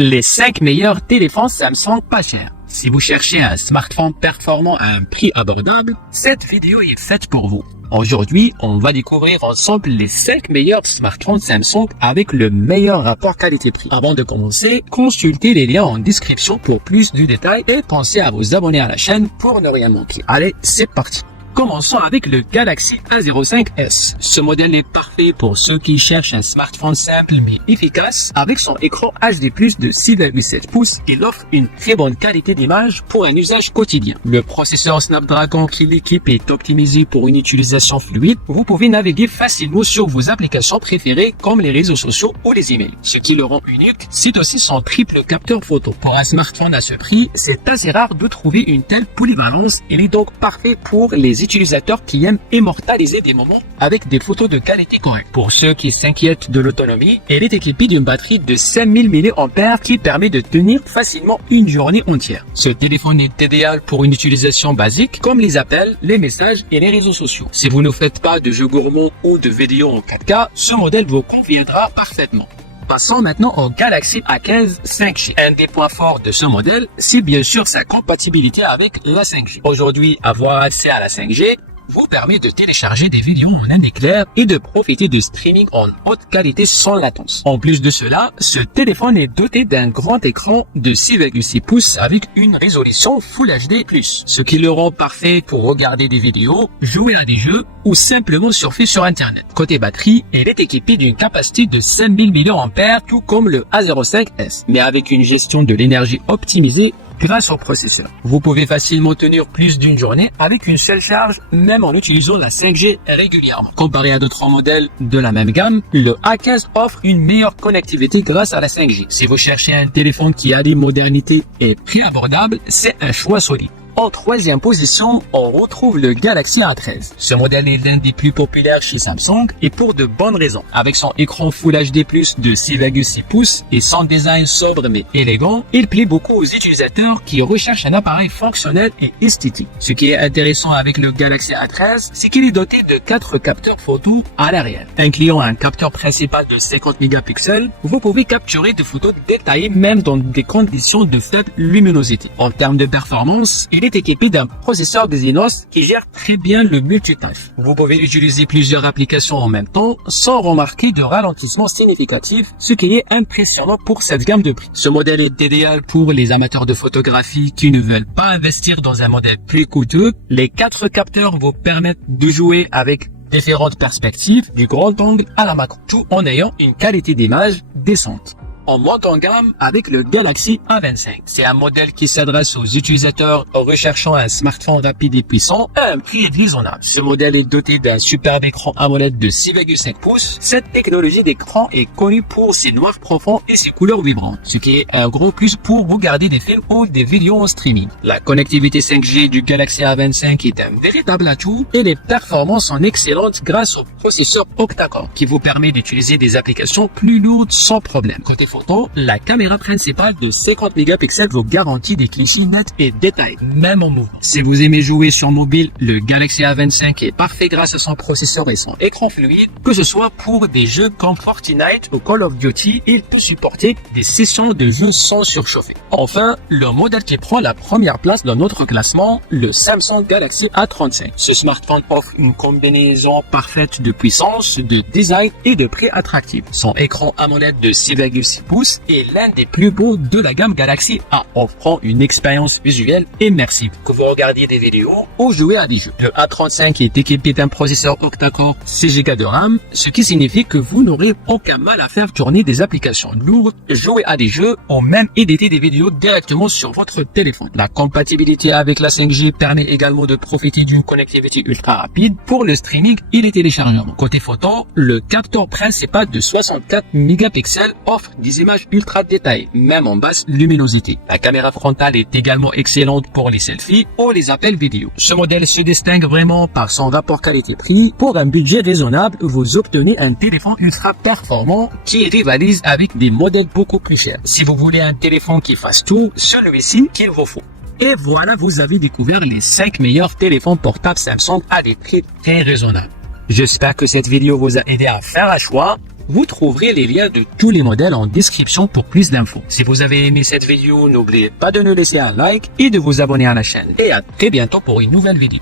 Les 5 meilleurs téléphones Samsung pas chers. Si vous cherchez un smartphone performant à un prix abordable, cette vidéo est faite pour vous. Aujourd'hui, on va découvrir ensemble les 5 meilleurs smartphones Samsung avec le meilleur rapport qualité-prix. Avant de commencer, consultez les liens en description pour plus de détails et pensez à vous abonner à la chaîne pour ne rien manquer. Allez, c'est parti! Commençons avec le Galaxy A05s. Ce modèle est parfait pour ceux qui cherchent un smartphone simple mais efficace. Avec son écran HD+ de 6,7 pouces, il offre une très bonne qualité d'image pour un usage quotidien. Le processeur Snapdragon qui l'équipe est optimisé pour une utilisation fluide. Vous pouvez naviguer facilement sur vos applications préférées comme les réseaux sociaux ou les emails. Ce qui le rend unique, c'est aussi son triple capteur photo. Pour un smartphone à ce prix, c'est assez rare de trouver une telle polyvalence. Il est donc parfait pour les utilisateurs qui aiment immortaliser des moments avec des photos de qualité correcte. Pour ceux qui s'inquiètent de l'autonomie, elle est équipée d'une batterie de 5000 mAh qui permet de tenir facilement une journée entière. Ce téléphone est idéal pour une utilisation basique comme les appels, les messages et les réseaux sociaux. Si vous ne faites pas de jeux gourmands ou de vidéos en 4K, ce modèle vous conviendra parfaitement. Passons maintenant au Galaxy A15 5G. Un des points forts de ce modèle, c'est bien sûr sa compatibilité avec la 5G. Aujourd'hui, avoir accès à la 5G vous permet de télécharger des vidéos en un éclair et de profiter de streaming en haute qualité sans latence. En plus de cela, ce téléphone est doté d'un grand écran de 6,6 pouces avec une résolution Full HD+, ce qui le rend parfait pour regarder des vidéos, jouer à des jeux ou simplement surfer sur Internet. Côté batterie, elle est équipée d'une capacité de 5000 mAh tout comme le A05s, mais avec une gestion de l'énergie optimisée grâce au processeur. Vous pouvez facilement tenir plus d'une journée avec une seule charge, même en utilisant la 5G régulièrement. Comparé à d'autres modèles de la même gamme, le A15 offre une meilleure connectivité grâce à la 5G. Si vous cherchez un téléphone qui allie modernité et prix abordable, c'est un choix solide. En troisième position, on retrouve le Galaxy A13. Ce modèle est l'un des plus populaires chez Samsung et pour de bonnes raisons. Avec son écran Full HD+ de 6,6 pouces et son design sobre mais élégant, il plaît beaucoup aux utilisateurs qui recherchent un appareil fonctionnel et esthétique. Ce qui est intéressant avec le Galaxy A13, c'est qu'il est doté de 4 capteurs photo à l'arrière. Incluant un capteur principal de 50 mégapixels, vous pouvez capturer des photos détaillées même dans des conditions de faible luminosité. En termes de performance, il est équipé d'un processeur Exynos qui gère très bien le multitâche. Vous pouvez utiliser plusieurs applications en même temps sans remarquer de ralentissement significatif, ce qui est impressionnant pour cette gamme de prix. Ce modèle est idéal pour les amateurs de photographie qui ne veulent pas investir dans un modèle plus coûteux. Les 4 capteurs vous permettent de jouer avec différentes perspectives, du grand angle à la macro, tout en ayant une qualité d'image décente. On monte en gamme avec le Galaxy A25. C'est un modèle qui s'adresse aux utilisateurs recherchant un smartphone rapide et puissant à un prix raisonnable. Ce modèle est doté d'un superbe écran AMOLED de 6,5 pouces. Cette technologie d'écran est connue pour ses noirs profonds et ses couleurs vibrantes, ce qui est un gros plus pour regarder des films ou des vidéos en streaming. La connectivité 5G du Galaxy A25 est un véritable atout et les performances sont excellentes grâce au processeur octa-core qui vous permet d'utiliser des applications plus lourdes sans problème. Côté photo, la caméra principale de 50 mégapixels vous garantit des clichés nets et détaillés, même en mouvement. Si vous aimez jouer sur mobile, le Galaxy A25 est parfait grâce à son processeur et son écran fluide. Que ce soit pour des jeux comme Fortnite ou Call of Duty, il peut supporter des sessions de jeu sans surchauffer. Enfin, le modèle qui prend la première place dans notre classement, le Samsung Galaxy A35. Ce smartphone offre une combinaison parfaite de puissance, de design et de prix attractif. Son écran AMOLED de 6,6 pouces est l'un des plus beaux de la gamme Galaxy A, offrant une expérience visuelle immersive, que vous regardiez des vidéos ou jouez à des jeux. Le A35 est équipé d'un processeur octa-core 6 Go de RAM, ce qui signifie que vous n'aurez aucun mal à faire tourner des applications lourdes, jouer à des jeux ou même éditer des vidéos directement sur votre téléphone. La compatibilité avec la 5G permet également de profiter d'une connectivité ultra rapide pour le streaming et les téléchargements. Côté photo, le capteur principal de 64 mégapixels offre des images ultra détaillées, même en basse luminosité. La caméra frontale est également excellente pour les selfies ou les appels vidéo. Ce modèle se distingue vraiment par son rapport qualité-prix. Pour un budget raisonnable, vous obtenez un téléphone ultra performant qui rivalise avec des modèles beaucoup plus chers. Si vous voulez un téléphone qui fasse tout, celui-ci qu'il vous faut. Et voilà, vous avez découvert les 5 meilleurs téléphones portables Samsung à des prix très raisonnables. J'espère que cette vidéo vous a aidé à faire un choix. Vous trouverez les liens de tous les modèles en description pour plus d'infos. Si vous avez aimé cette vidéo, n'oubliez pas de nous laisser un like et de vous abonner à la chaîne. Et à très bientôt pour une nouvelle vidéo.